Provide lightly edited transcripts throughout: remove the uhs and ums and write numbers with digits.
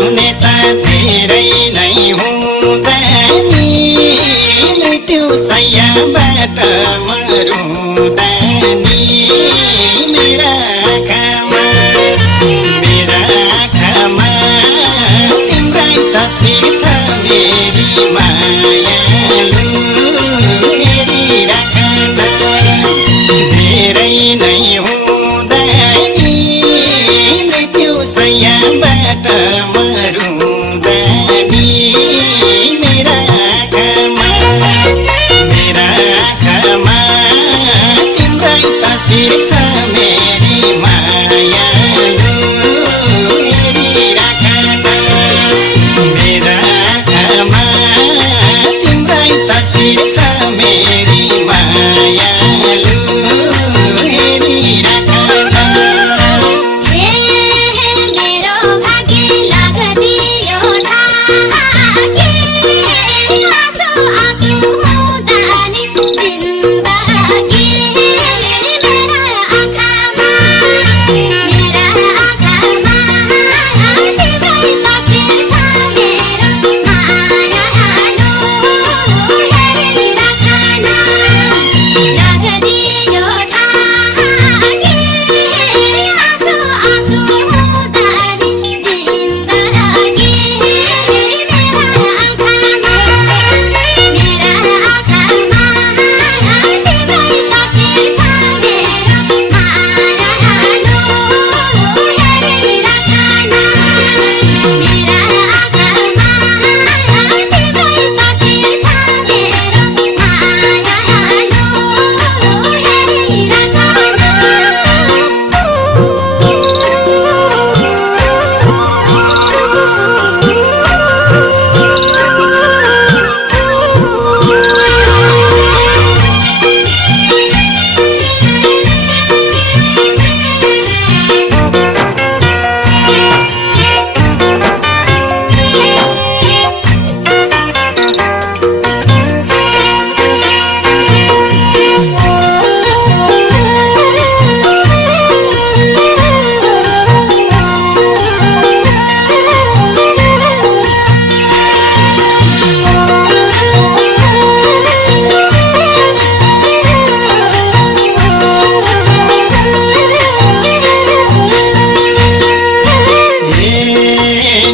आउने त धेरै नै हुँदा नि मृत्यु शय्याबाट मरुँदा नि मेरा आँखामा तिम्रै तस्बिर छ मेरी मायालु हेरिराखन धेरै नै हुँदा नि मृत्यु शय्याबाट मरुँदा नि मेरा आँखामा तिम्रै तस्बिर छ मेरी मायालु हेरिराखन मेरा आँखामा तिम्रै तस्बिर छ मेरी मायालु हेरिराखन मेरो भाग्य लाग्दियो ढाके आँसु आँसु हुँदा नि जिन्दगी मेरा आँखामा तिम्रै तस्बिर छ मेरो मायालु हेरिराखन लाग्दियो ढाके आँसु आँसु हुँदा नि जिन्दगी मेरा आँखामा तिम्रै तस्बिर छ मेरो मायालु हेरिराखन मेरा आँखामा तिम्रै तस्बिर छ मेरो मायालु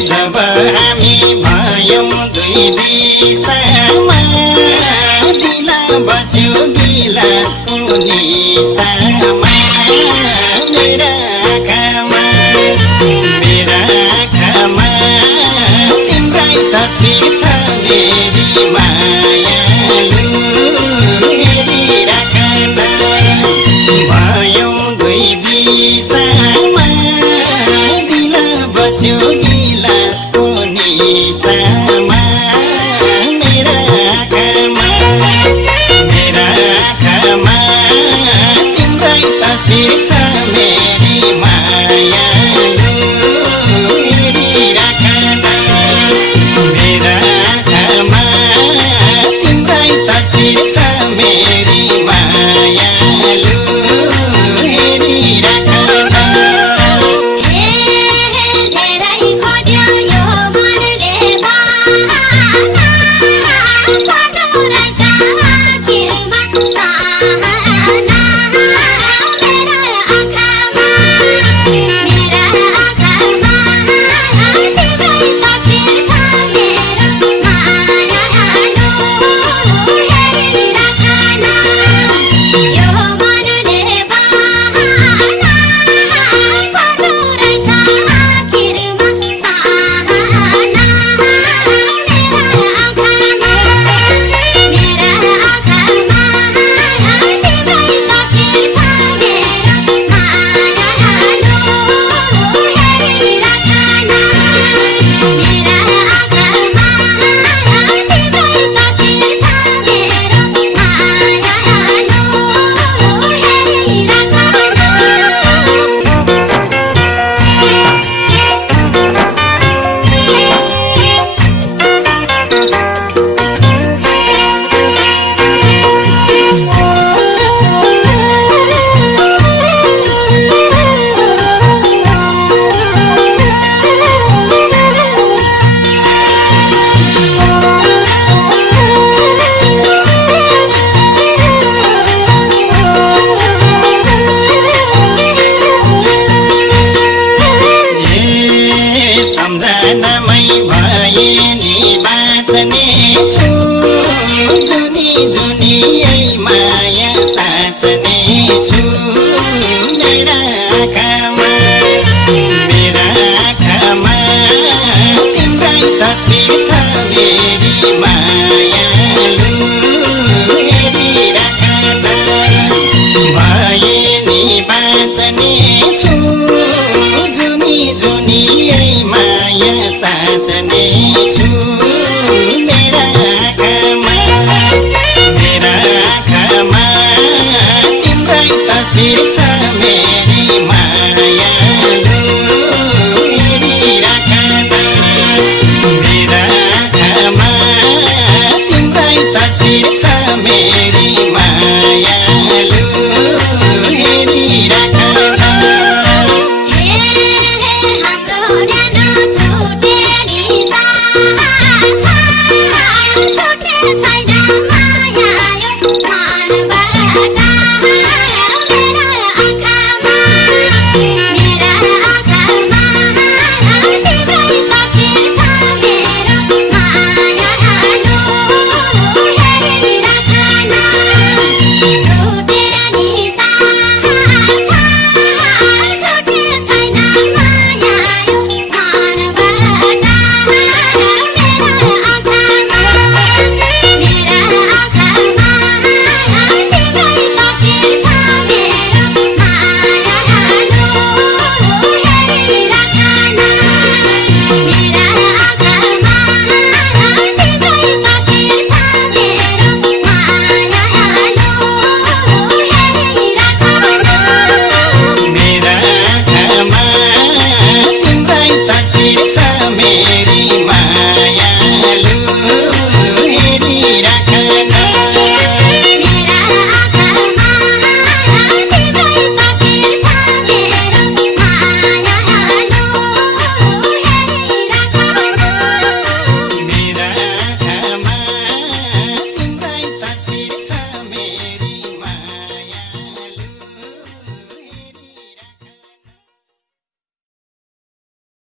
जब हामी भयौं दुई दिशामा दिल बस्यो गिलासको निशामा मेरा आँखामा तिम्रै तस्बिर छ मेरी मायालु हेरिराखन भयौं दुई दिशामा दिल बस्यो गिलासको निशामा मेरा आँखामा तिम्रै तस्बिर छ मेरी मायालु हेरिराखन मेरा आँखामा तिम्रै तस्बिर छ माया साँच्ने छु मेरा आँखामा तिम्रै तस्बिर छ मेरी मायालु हेरिराखन भए नि बाँच्ने छु जुनी जुनी माया साँच्ने छु मेरा आँखामा तिम्रै तस्बिर छ मेरी मायालु हेरिराखन मेरा आँखामा तिम्रै तस्बिर छ मेरी मायालु हेरिराखन छैन माया यो मनबाट